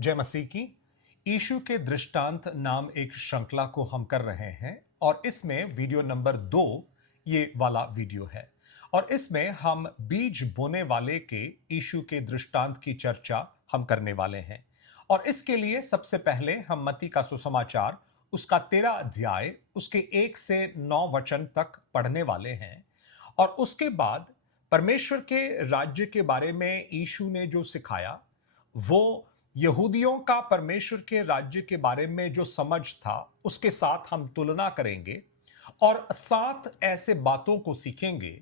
जय मसीह की। यीशु के दृष्टांत नाम एक श्रृंखला को हम कर रहे हैं और इसमें वीडियो नंबर 2 ये वाला वीडियो है। और इसमें हम बीज बोने वाले के यीशु के दृष्टांत की चर्चा हम करने वाले हैं। और इसके लिए सबसे पहले हम मत्ती का सुसमाचार उसका 13 अध्याय उसके 1 से 9 वचन तक पढ़ने वाले हैं। और उसके बाद परमेश्वर के राज्य के बारे में यीशु ने जो सिखाया वो यहूदियों का परमेश्वर के राज्य के बारे में जो समझ था उसके साथ हम तुलना करेंगे और 7 ऐसे बातों को सीखेंगे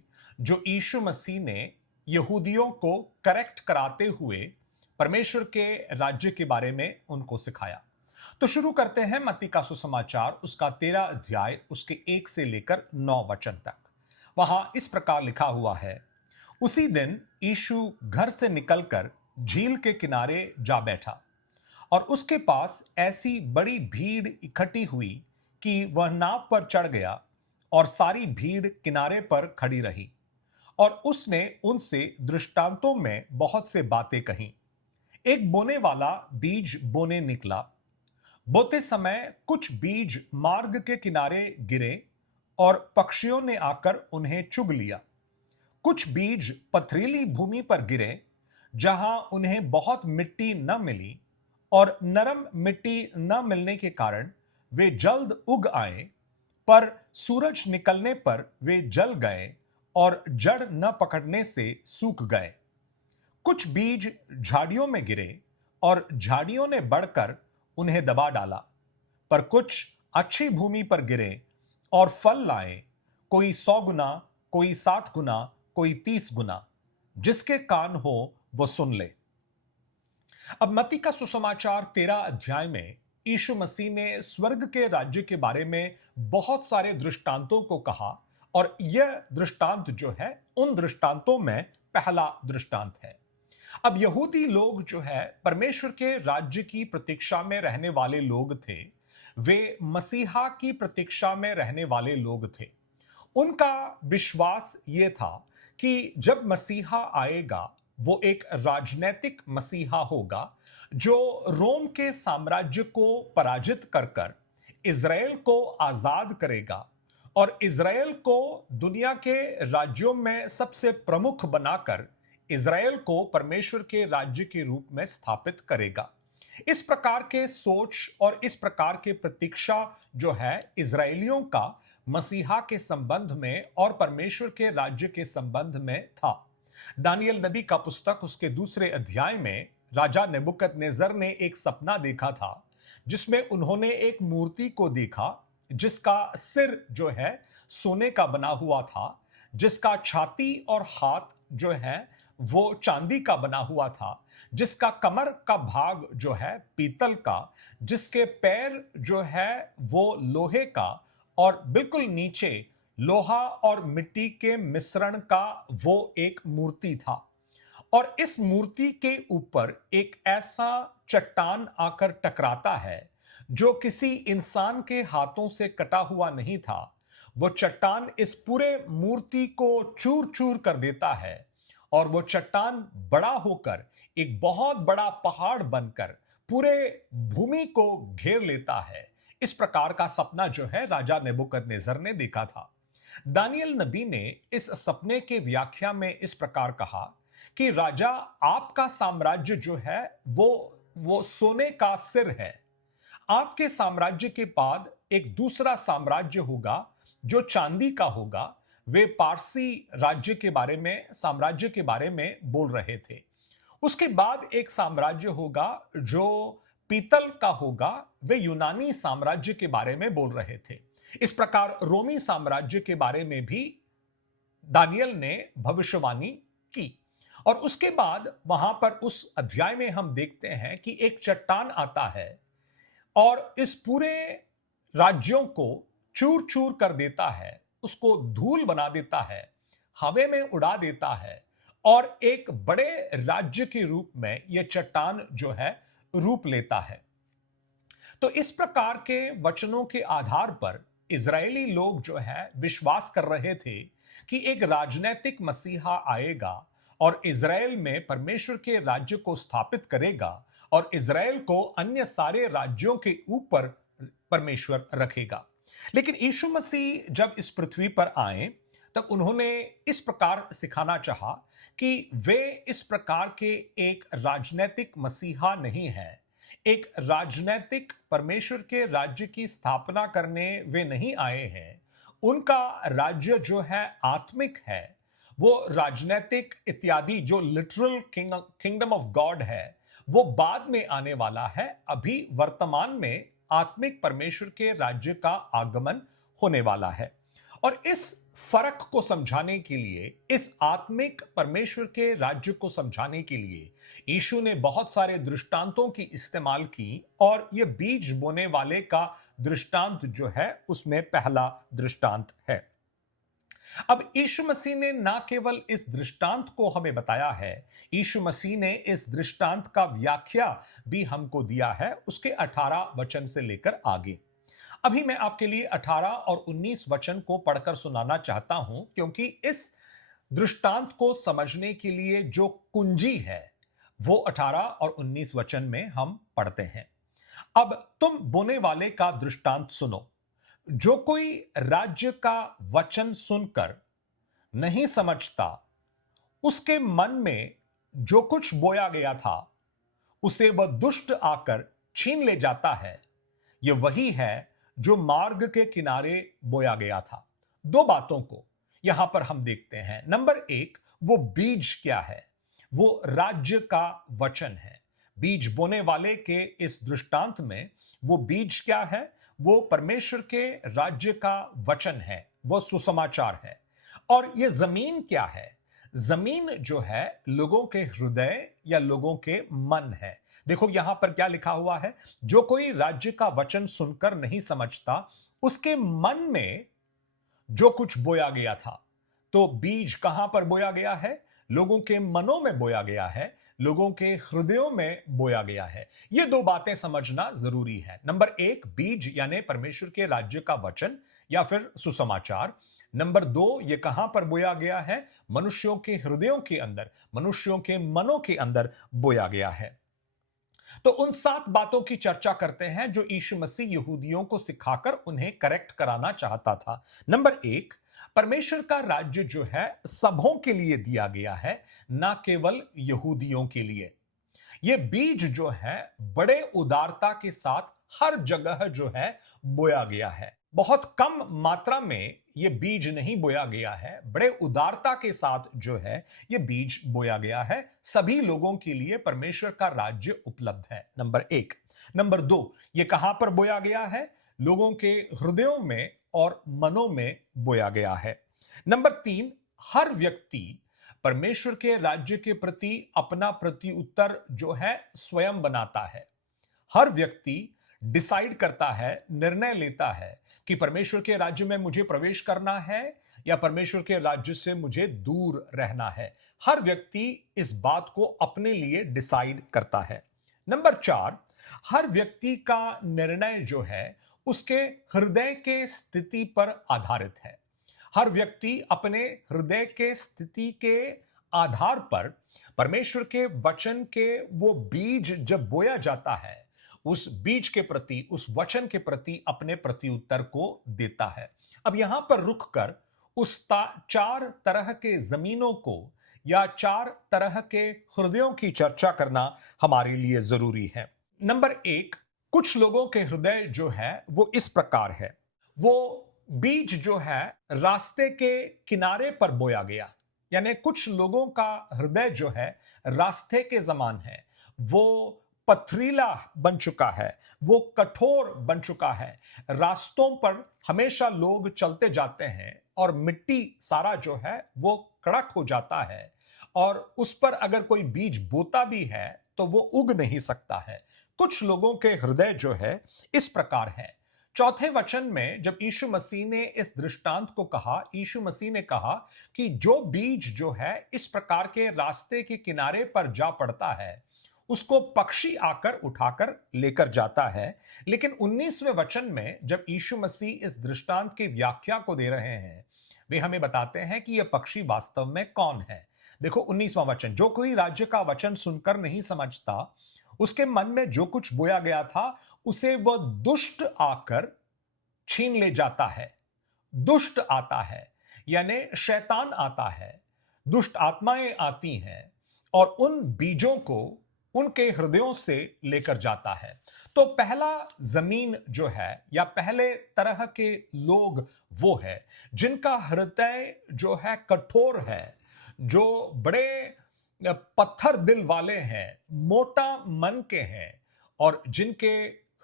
जो यीशु मसीह ने यहूदियों को करेक्ट कराते हुए परमेश्वर के राज्य के बारे में उनको सिखाया। तो शुरू करते हैं मत्ती का सुसमाचार उसका 13 अध्याय उसके 1 से लेकर 9 वचन तक। वहां इस प्रकार लिखा हुआ है, उसी दिन यीशु घर से निकलकर झील के किनारे जा बैठा और उसके पास ऐसी बड़ी भीड़ इकट्ठी हुई कि वह नाव पर चढ़ गया और सारी भीड़ किनारे पर खड़ी रही और उसने उनसे दृष्टांतों में बहुत से बातें कहीं। एक बोने वाला बीज बोने निकला। बोते समय कुछ बीज मार्ग के किनारे गिरे और पक्षियों ने आकर उन्हें चुग लिया। कुछ बीज पथरीली भूमि पर गिरे जहां उन्हें बहुत मिट्टी न मिली और नरम मिट्टी न मिलने के कारण वे जल्द उग आए, पर सूरज निकलने पर वे जल गए और जड़ न पकड़ने से सूख गए। कुछ बीज झाड़ियों में गिरे और झाड़ियों ने बढ़कर उन्हें दबा डाला, पर कुछ अच्छी भूमि पर गिरे और फल लाए, कोई 100 गुना, कोई 60 गुना, कोई 30 गुना। जिसके कान हो वो सुन ले। अब मत्ती का सुसमाचार 13 अध्याय में यीशु मसीह ने स्वर्ग के राज्य के बारे में बहुत सारे दृष्टांतों को कहा और यह दृष्टांत जो है उन दृष्टांतों में पहला दृष्टांत है। अब यहूदी लोग जो है परमेश्वर के राज्य की प्रतीक्षा में रहने वाले लोग थे। वे मसीहा की प्रतीक्षा में रहने वाले लोग थे। उनका विश्वास यह था कि जब मसीहा आएगा वो एक राजनैतिक मसीहा होगा जो रोम के साम्राज्य को पराजित कर कर इज़राइल को आजाद करेगा और इज़राइल को दुनिया के राज्यों में सबसे प्रमुख बनाकर इज़राइल को परमेश्वर के राज्य के रूप में स्थापित करेगा। इस प्रकार के सोच और इस प्रकार के प्रतीक्षा जो है इज़राइलियों का मसीहा के संबंध में और परमेश्वर के राज्य के संबंध में था। दानियल नबी का पुस्तक उसके 2 अध्याय में राजा नेबुकदनेस्सर ने एक सपना देखा था जिसमें उन्होंने एक मूर्ति को देखा जिसका सिर जो है सोने का बना हुआ था, जिसका छाती और हाथ जो है वो चांदी का बना हुआ था, जिसका कमर का भाग जो है पीतल का, जिसके पैर जो है वो लोहे का और बिल्कुल नीचे लोहा और मिट्टी के मिश्रण का वो एक मूर्ति था। और इस मूर्ति के ऊपर एक ऐसा चट्टान आकर टकराता है जो किसी इंसान के हाथों से कटा हुआ नहीं था। वो चट्टान इस पूरे मूर्ति को चूर चूर कर देता है और वो चट्टान बड़ा होकर एक बहुत बड़ा पहाड़ बनकर पूरे भूमि को घेर लेता है। इस प्रकार का सपना जो है राजा नेबुकदनेस्सर ने देखा था। दानियल नबी ने इस सपने के व्याख्या में इस प्रकार कहा कि राजा आपका साम्राज्य जो है वो सोने का सिर है। आपके साम्राज्य के बाद एक दूसरा साम्राज्य होगा जो चांदी का होगा। वे पारसी राज्य के बारे में साम्राज्य के बारे में बोल रहे थे। उसके बाद एक साम्राज्य होगा जो पीतल का होगा। वे यूनानी साम्राज्य के बारे में बोल रहे थे। इस प्रकार रोमी साम्राज्य के बारे में भी दानियल ने भविष्यवाणी की। और उसके बाद वहां पर उस अध्याय में हम देखते हैं कि एक चट्टान आता है और इस पूरे राज्यों को चूर चूर कर देता है, उसको धूल बना देता है, हवा में उड़ा देता है और एक बड़े राज्य के रूप में यह चट्टान जो है रूप लेता है। तो इस प्रकार के वचनों के आधार पर इजरायली लोग जो है विश्वास कर रहे थे कि एक राजनैतिक मसीहा आएगा और इजराइल में परमेश्वर के राज्य को स्थापित करेगा और इज़राइल को अन्य सारे राज्यों के ऊपर परमेश्वर रखेगा। लेकिन यीशु मसीह जब इस पृथ्वी पर आए तब उन्होंने इस प्रकार सिखाना चाहा कि वे इस प्रकार के एक राजनैतिक मसीहा नहीं है, एक राजनैतिक परमेश्वर के राज्य की स्थापना करने वे नहीं आए हैं। उनका राज्य जो है आत्मिक है, वो राजनैतिक इत्यादि जो लिटरल किंगडम ऑफ गॉड है वो बाद में आने वाला है। अभी वर्तमान में आत्मिक परमेश्वर के राज्य का आगमन होने वाला है। और इस फर्क को समझाने के लिए, इस आत्मिक परमेश्वर के राज्य को समझाने के लिए यीशु ने बहुत सारे दृष्टांतों की इस्तेमाल की, और यह बीज बोने वाले का दृष्टांत जो है उसमें पहला दृष्टांत है। अब यीशु मसीह ने ना केवल इस दृष्टांत को हमें बताया है, यीशु मसीह ने इस दृष्टांत का व्याख्या भी हमको दिया है उसके 18 वचन से लेकर आगे। अभी मैं आपके लिए 18 और 19 वचन को पढ़कर सुनाना चाहता हूं, क्योंकि इस दृष्टांत को समझने के लिए जो कुंजी है वो 18 और 19 वचन में हम पढ़ते हैं। अब तुम बोने वाले का दृष्टांत सुनो। जो कोई राज्य का वचन सुनकर नहीं समझता, उसके मन में जो कुछ बोया गया था उसे वह दुष्ट आकर छीन ले जाता है, यह वही है जो मार्ग के किनारे बोया गया था। दो बातों को यहां पर हम देखते हैं। नंबर एक, वो बीज क्या है? वो राज्य का वचन है। बीज बोने वाले के इस दृष्टांत में वो बीज क्या है? वो परमेश्वर के राज्य का वचन है, वो सुसमाचार है। और ये जमीन क्या है? जमीन जो है लोगों के हृदय या लोगों के मन है। देखो यहां पर क्या लिखा हुआ है, जो कोई राज्य का वचन सुनकर नहीं समझता, उसके मन में जो कुछ बोया गया था। तो बीज कहां पर बोया गया है? लोगों के मनों में बोया गया है, लोगों के हृदयों में बोया गया है। ये दो बातें समझना जरूरी है। नंबर एक, बीज यानी परमेश्वर के राज्य का वचन या फिर सुसमाचार। नंबर दो, ये कहां पर बोया गया है? मनुष्यों के हृदयों के अंदर, मनुष्यों के मनों के अंदर बोया गया है। तो उन 7 बातों की चर्चा करते हैं जो यीशु मसीह यहूदियों को सिखाकर उन्हें करेक्ट कराना चाहता था। नंबर एक, परमेश्वर का राज्य जो है सबों के लिए दिया गया है, ना केवल यहूदियों के लिए। यह बीज जो है बड़े उदारता के साथ हर जगह जो है बोया गया है। बहुत कम मात्रा में यह बीज नहीं बोया गया है, बड़े उदारता के साथ जो है यह बीज बोया गया है। सभी लोगों के लिए परमेश्वर का राज्य उपलब्ध है। नंबर एक। नंबर दो, यह कहां पर बोया गया है? लोगों के हृदयों में और मनों में बोया गया है। नंबर तीन, हर व्यक्ति परमेश्वर के राज्य के प्रति अपना प्रत्युत्तर जो है स्वयं बनाता है। हर व्यक्ति डिसाइड करता है, निर्णय लेता है कि परमेश्वर के राज्य में मुझे प्रवेश करना है या परमेश्वर के राज्य से मुझे दूर रहना है। हर व्यक्ति इस बात को अपने लिए डिसाइड करता है। नंबर चार, हर व्यक्ति का निर्णय जो है उसके हृदय के स्थिति पर आधारित है। हर व्यक्ति अपने हृदय के स्थिति के आधार पर परमेश्वर के वचन के वो बीज जब बोया जाता है, उस बीज के प्रति, उस वचन के प्रति अपने प्रत्युत्तर को देता है। अब यहां पर रुककर उस 4 तरह के जमीनों को या 4 तरह के हृदयों की चर्चा करना हमारे लिए जरूरी है। नंबर एक, कुछ लोगों के हृदय जो है वो इस प्रकार है। वो बीज जो है रास्ते के किनारे पर बोया गया, यानी कुछ लोगों का हृदय जो है रास्ते के समान है। वो पथरीला बन चुका है, वो कठोर बन चुका है। रास्तों पर हमेशा लोग चलते जाते हैं और मिट्टी सारा जो है वो कड़क हो जाता है, और उस पर अगर कोई बीज बोता भी है तो वो उग नहीं सकता है। कुछ लोगों के हृदय जो है इस प्रकार है। चौथे वचन में जब यीशु मसीह ने इस दृष्टांत को कहा, यीशु मसीह ने कहा कि जो बीज जो है इस प्रकार के रास्ते के किनारे पर जा पड़ता है, उसको पक्षी आकर उठाकर लेकर जाता है। लेकिन 19वें वचन में जब यीशु मसीह इस दृष्टांत की व्याख्या को दे रहे हैं, वे हमें बताते हैं कि यह पक्षी वास्तव में कौन है। देखो 19वां वचन, जो कोई राज्य का वचन सुनकर नहीं समझता, उसके मन में जो कुछ बोया गया था उसे वह दुष्ट आकर छीन ले जाता है। दुष्ट आता है यानी शैतान आता है, दुष्ट आत्माएं आती हैं और उन बीजों को उनके हृदयों से लेकर जाता है। तो पहला जमीन जो है या पहले तरह के लोग वो है जिनका हृदय जो है कठोर है, जो बड़े पत्थर दिल वाले हैं, मोटा मन के हैं और जिनके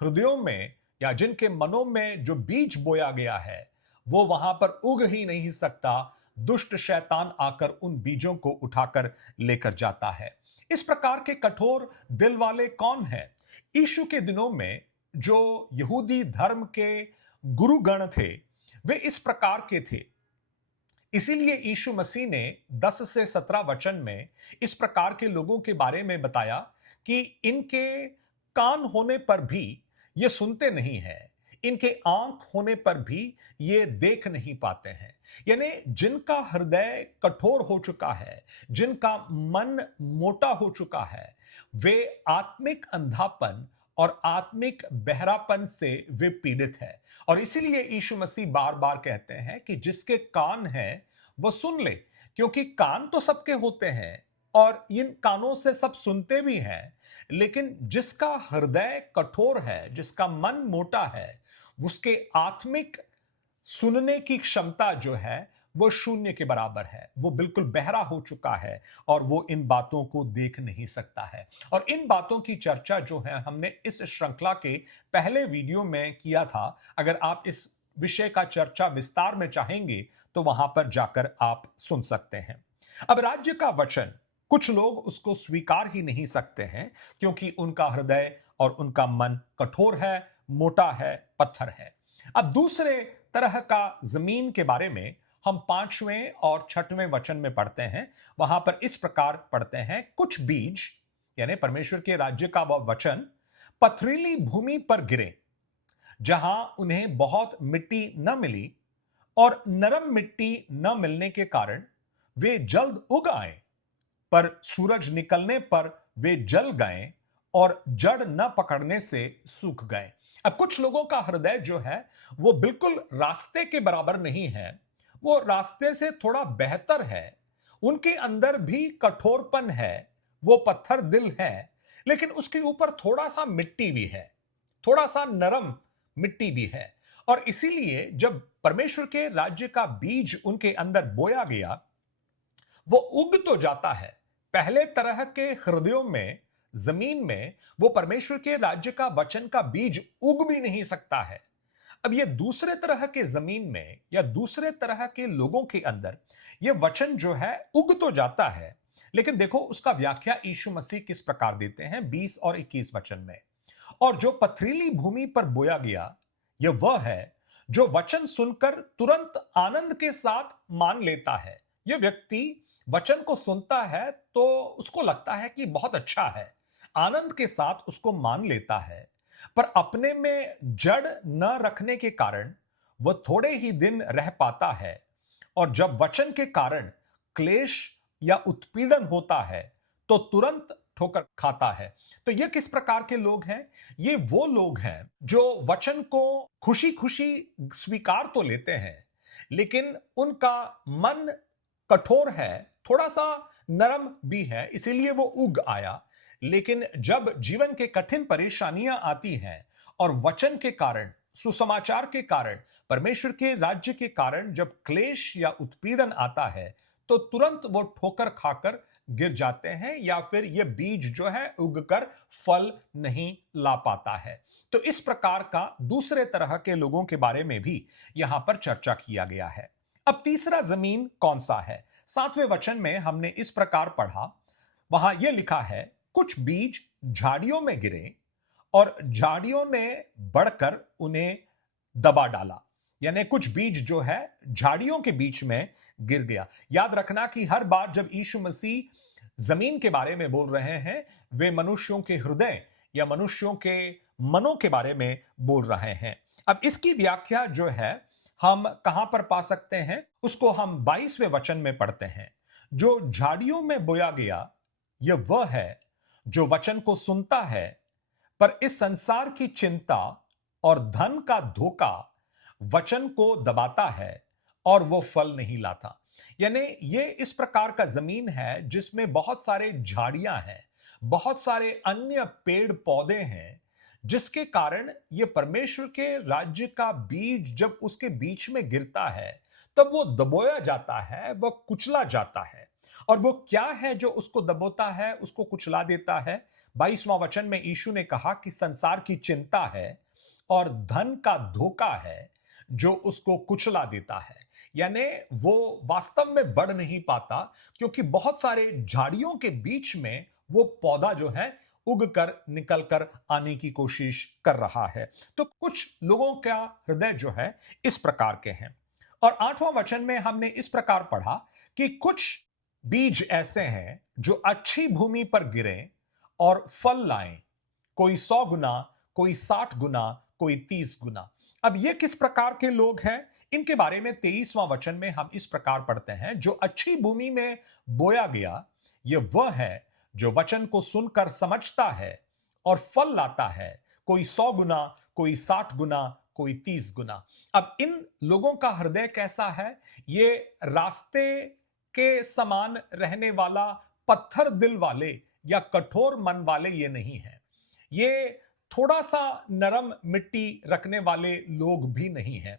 हृदयों में या जिनके मनों में जो बीज बोया गया है वो वहां पर उग ही नहीं सकता। दुष्ट शैतान आकर उन बीजों को उठाकर लेकर जाता है। इस प्रकार के कठोर दिल वाले कौन हैं? यीशु के दिनों में जो यहूदी धर्म के गुरुगण थे वे इस प्रकार के थे। इसीलिए यीशु मसीह ने 10 से 17 वचन में इस प्रकार के लोगों के बारे में बताया कि इनके कान होने पर भी ये सुनते नहीं हैं, इनके आंख होने पर भी ये देख नहीं पाते हैं। यानी जिनका हृदय कठोर हो चुका है, जिनका मन मोटा हो चुका है, वे आत्मिक अंधापन और आत्मिक बहरापन से वे पीड़ित है। और इसीलिए यीशु मसीह बार बार कहते हैं कि जिसके कान हैं वो सुन ले, क्योंकि कान तो सबके होते हैं और इन कानों से सब सुनते भी हैं, लेकिन जिसका हृदय कठोर है, जिसका मन मोटा है, उसके आत्मिक सुनने की क्षमता जो है वो शून्य के बराबर है। वो बिल्कुल बहरा हो चुका है और वो इन बातों को देख नहीं सकता है। और इन बातों की चर्चा जो है हमने इस श्रृंखला के पहले वीडियो में किया था। अगर आप इस विषय का चर्चा विस्तार में चाहेंगे तो वहां पर जाकर आप सुन सकते हैं। अब राज्य का वचन, कुछ लोग उसको स्वीकार ही नहीं सकते हैं क्योंकि उनका हृदय और उनका मन कठोर है, मोटा है, पत्थर है। अब दूसरे तरह का जमीन के बारे में हम 5वें और 6वें वचन में पढ़ते हैं। वहां पर इस प्रकार पढ़ते हैं, कुछ बीज यानी परमेश्वर के राज्य का वह वचन पथरीली भूमि पर गिरे, जहां उन्हें बहुत मिट्टी न मिली और नरम मिट्टी न मिलने के कारण वे जल्द उग आए, पर सूरज निकलने पर वे जल गए और जड़ न पकड़ने से सूख गए। अब कुछ लोगों का हृदय जो है वो बिल्कुल रास्ते के बराबर नहीं है, वो रास्ते से थोड़ा बेहतर है, उनके अंदर भी कठोरपन है, वो पत्थर दिल है, लेकिन उसके ऊपर थोड़ा सा मिट्टी भी है, थोड़ा सा नरम मिट्टी भी है। और इसीलिए जब परमेश्वर के राज्य का बीज उनके अंदर बोया गया, वो उग तो जाता है। पहले तरह के हृदयों में, जमीन में, वो परमेश्वर के राज्य का वचन का बीज उग भी नहीं सकता है। अब ये दूसरे तरह के जमीन में या दूसरे तरह के लोगों के अंदर ये वचन जो है उग तो जाता है, लेकिन देखो उसका व्याख्या यीशु मसीह किस प्रकार देते हैं 20 और 21 वचन में। और जो पथरीली भूमि पर बोया गया, यह वह है जो वचन सुनकर तुरंत आनंद के साथ मान लेता है। यह व्यक्ति वचन को सुनता है तो उसको लगता है कि बहुत अच्छा है, आनंद के साथ उसको मान लेता है, पर अपने में जड़ न रखने के कारण वह थोड़े ही दिन रह पाता है और जब वचन के कारण क्लेश या उत्पीड़न होता है तो तुरंत ठोकर खाता है। तो ये किस प्रकार के लोग हैं? ये वो लोग हैं जो वचन को खुशी खुशी स्वीकार तो लेते हैं, लेकिन उनका मन कठोर है, थोड़ा सा नरम भी है, इसीलिए वो उग आया। लेकिन जब जीवन के कठिन परेशानियां आती हैं और वचन के कारण, सुसमाचार के कारण, परमेश्वर के राज्य के कारण जब क्लेश या उत्पीड़न आता है तो तुरंत वो ठोकर खाकर गिर जाते हैं या फिर ये बीज जो है उगकर फल नहीं ला पाता है। तो इस प्रकार का दूसरे तरह के लोगों के बारे में भी यहां पर चर्चा किया गया है। अब तीसरा जमीन कौन सा है? 7वें वचन में हमने इस प्रकार पढ़ा, वहां यह लिखा है, कुछ बीज झाड़ियों में गिरे और झाड़ियों ने बढ़कर उन्हें दबा डाला। यानी कुछ बीज जो है झाड़ियों के बीच में गिर गया। याद रखना कि हर बार जब यीशु मसीह जमीन के बारे में बोल रहे हैं, वे मनुष्यों के हृदय या मनुष्यों के मनों के बारे में बोल रहे हैं। अब इसकी व्याख्या जो है हम कहां पर पा सकते हैं? उसको हम 22वें वचन में पढ़ते हैं, जो झाड़ियों में बोया गया यह वह है जो वचन को सुनता है पर इस संसार की चिंता और धन का धोखा वचन को दबाता है और वो फल नहीं लाता। यानी ये इस प्रकार का जमीन है जिसमें बहुत सारे झाड़ियां हैं, बहुत सारे अन्य पेड़ पौधे हैं, जिसके कारण ये परमेश्वर के राज्य का बीज जब उसके बीच में गिरता है तब वो दबोया जाता है, वह कुचला जाता है। और वो क्या है जो उसको दबोता है, उसको कुचला देता है? 22वां वचन में यीशु ने कहा कि संसार की चिंता है और धन का धोखा है जो उसको कुचला देता है। यानी वो वास्तव में बढ़ नहीं पाता, क्योंकि बहुत सारे झाड़ियों के बीच में वो पौधा जो है उग कर निकल कर आने की कोशिश कर रहा है। तो कुछ लोगों का हृदय जो है इस प्रकार के हैं। और 8वां वचन में हमने इस प्रकार पढ़ा कि कुछ बीज ऐसे हैं जो अच्छी भूमि पर गिरे और फल लाएं, कोई 100 गुना, कोई 60 गुना, कोई 30 गुना। अब ये किस प्रकार के लोग हैं? इनके बारे में 23वां वचन में हम इस प्रकार पढ़ते हैं, जो अच्छी भूमि में बोया गया, ये वह है जो वचन को सुनकर समझता है और फल लाता है, कोई 100 गुना, कोई 60 गुना, कोई 30 गुना। अब इन लोगों का हृदय कैसा है? ये रास्ते के समान रहने वाला पत्थर दिल वाले या कठोर मन वाले ये नहीं है। ये थोड़ा सा नरम मिट्टी रखने वाले लोग भी नहीं है।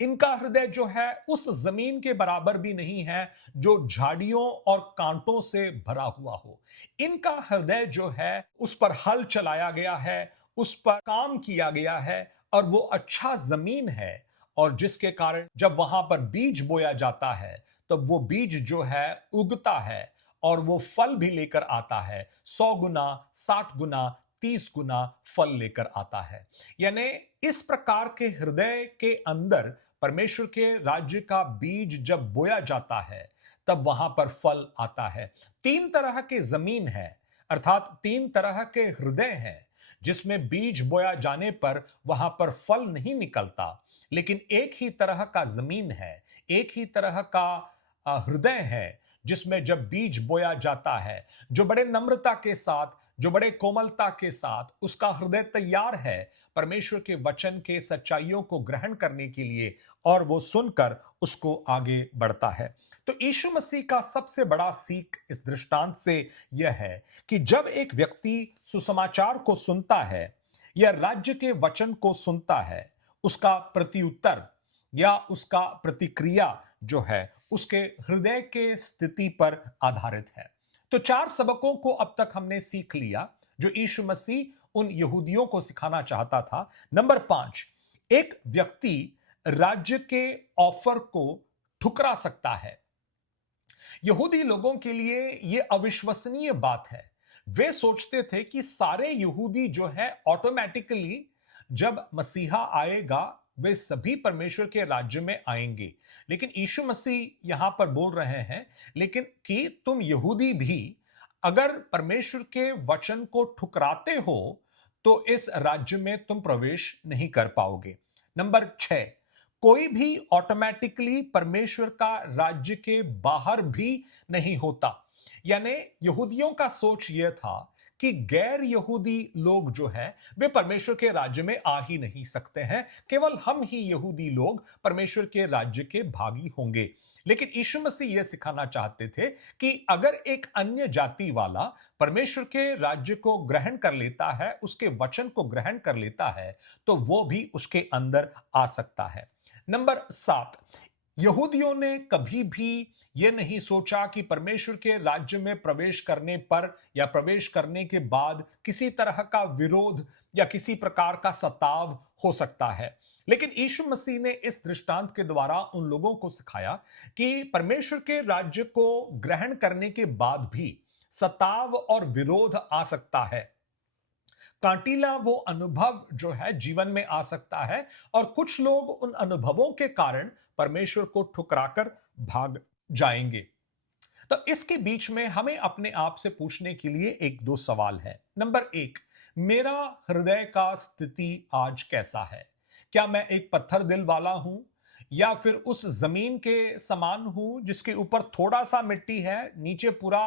इनका हृदय जो है उस जमीन के बराबर भी नहीं है जो झाड़ियों और कांटों से भरा हुआ हो। इनका हृदय जो है उस पर हल चलाया गया है, उस पर काम किया गया है, और वो अच्छा जमीन है। और जिसके कारण जब वहां पर बीज बोया जाता है तो वो बीज जो है उगता है और वो फल भी लेकर आता है, 100 गुना, 60 गुना, 30 गुना फल लेकर आता है। यानी इस प्रकार के हृदय के अंदर परमेश्वर के राज्य का बीज जब बोया जाता है तब वहां पर फल आता है। 3 तरह के जमीन है, अर्थात 3 तरह के हृदय हैं जिसमें बीज बोया जाने पर वहां पर फल नहीं निकलता, लेकिन एक ही तरह का जमीन है, एक ही तरह का हृदय है जिसमें जब बीज बोया जाता है, जो बड़े नम्रता के साथ, जो बड़े कोमलता के साथ उसका हृदय तैयार है परमेश्वर के वचन के सच्चाइयों को ग्रहण करने के लिए, और वो सुनकर उसको आगे बढ़ता है। तो यीशु मसीह का सबसे बड़ा सीख इस दृष्टांत से यह है कि जब एक व्यक्ति सुसमाचार को सुनता है या राज्य के वचन को सुनता है, उसका प्रत्युत्तर या उसका प्रतिक्रिया जो है उसके हृदय के स्थिति पर आधारित है। तो 4 सबकों को अब तक हमने सीख लिया जो यीशु मसीह उन यहूदियों को सिखाना चाहता था। नंबर 5, एक व्यक्ति राज्य के ऑफर को ठुकरा सकता है। यहूदी लोगों के लिए यह अविश्वसनीय बात है। वे सोचते थे कि सारे यहूदी जो है ऑटोमेटिकली जब मसीहा आएगा वे सभी परमेश्वर के राज्य में आएंगे। लेकिन यीशु मसीह यहां पर बोल रहे हैं लेकिन कि तुम यहूदी भी अगर परमेश्वर के वचन को ठुकराते हो तो इस राज्य में तुम प्रवेश नहीं कर पाओगे। नंबर 6, कोई भी ऑटोमेटिकली परमेश्वर का राज्य के बाहर भी नहीं होता। यानी यहूदियों का सोच यह था कि गैर यहूदी लोग जो है वे परमेश्वर के राज्य में आ ही नहीं सकते हैं, केवल हम ही यहूदी लोग परमेश्वर के राज्य के भागी होंगे। लेकिन यीशु मसीह यह सिखाना चाहते थे कि अगर एक अन्य जाति वाला परमेश्वर के राज्य को ग्रहण कर लेता है, उसके वचन को ग्रहण कर लेता है, तो वो भी उसके अंदर आ सकता है। नंबर 7, यहूदियों ने कभी भी यह नहीं सोचा कि परमेश्वर के राज्य में प्रवेश करने पर या प्रवेश करने के बाद किसी तरह का विरोध या किसी प्रकार का सताव हो सकता है। लेकिन यीशु मसीह ने इस दृष्टांत के द्वारा उन लोगों को सिखाया कि परमेश्वर के राज्य को ग्रहण करने के बाद भी सताव और विरोध आ सकता है। कांटीला वो अनुभव जो है जीवन में आ सकता है और कुछ लोग उन अनुभवों के कारण परमेश्वर को ठुकराकर भाग जाएंगे। तो इसके बीच में हमें अपने आप से पूछने के लिए एक दो सवाल है। नंबर 1, मेरा हृदय का स्थिति आज कैसा है? क्या मैं एक पत्थर दिल वाला हूं या फिर उस जमीन के समान हूं जिसके ऊपर थोड़ा सा मिट्टी है, नीचे पूरा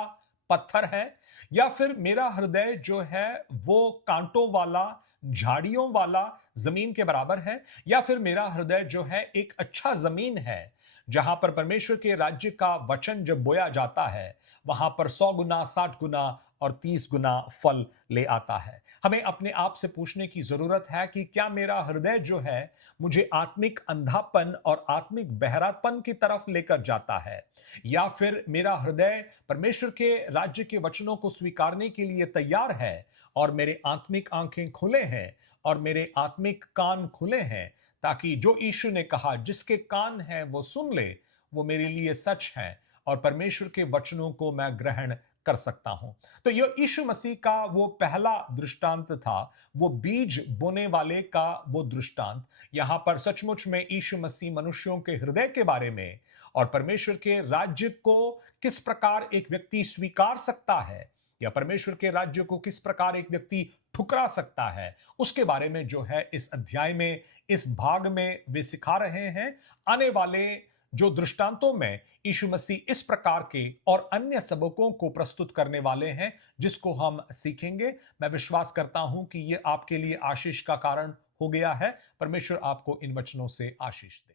पत्थर है? या फिर मेरा हृदय जो है वो कांटों वाला, झाड़ियों वाला जमीन के बराबर है, या फिर मेरा हृदय जो है एक अच्छा जमीन है जहां पर परमेश्वर के राज्य का वचन जब बोया जाता है वहां पर 100 गुना, 60 गुना और 30 गुना फल ले आता है। हमें अपने आप से पूछने की जरूरत है कि क्या मेरा हृदय जो है मुझे आत्मिक अंधापन और आत्मिक बहरापन की तरफ लेकर जाता है, या फिर मेरा हृदय परमेश्वर के राज्य के वचनों को स्वीकारने के लिए तैयार है और मेरे आत्मिक आंखें खुले हैं और मेरे आत्मिक कान खुले हैं, ताकि जो यीशु ने कहा जिसके कान हैं वो सुन ले, वो मेरे लिए सच है और परमेश्वर के वचनों को मैं ग्रहण कर सकता हूं। तो यह यीशु मसीह का वो पहला दृष्टांत था, वो बीज बोने वाले का वो दृष्टांत। यहां पर सचमुच में यीशु मसीह मनुष्यों के हृदय के बारे में और परमेश्वर के राज्य को किस प्रकार एक व्यक्ति स्वीकार सकता है या परमेश्वर के राज्य को किस प्रकार एक व्यक्ति ठुकरा सकता है, उसके बारे में जो है इस अध्याय में, इस भाग में वे सिखा रहे हैं। आने वाले जो दृष्टांतों में यीशु मसीह इस प्रकार के और अन्य सबकों को प्रस्तुत करने वाले हैं जिसको हम सीखेंगे। मैं विश्वास करता हूं कि यह आपके लिए आशीष का कारण हो गया है। परमेश्वर आपको इन वचनों से आशीष दे।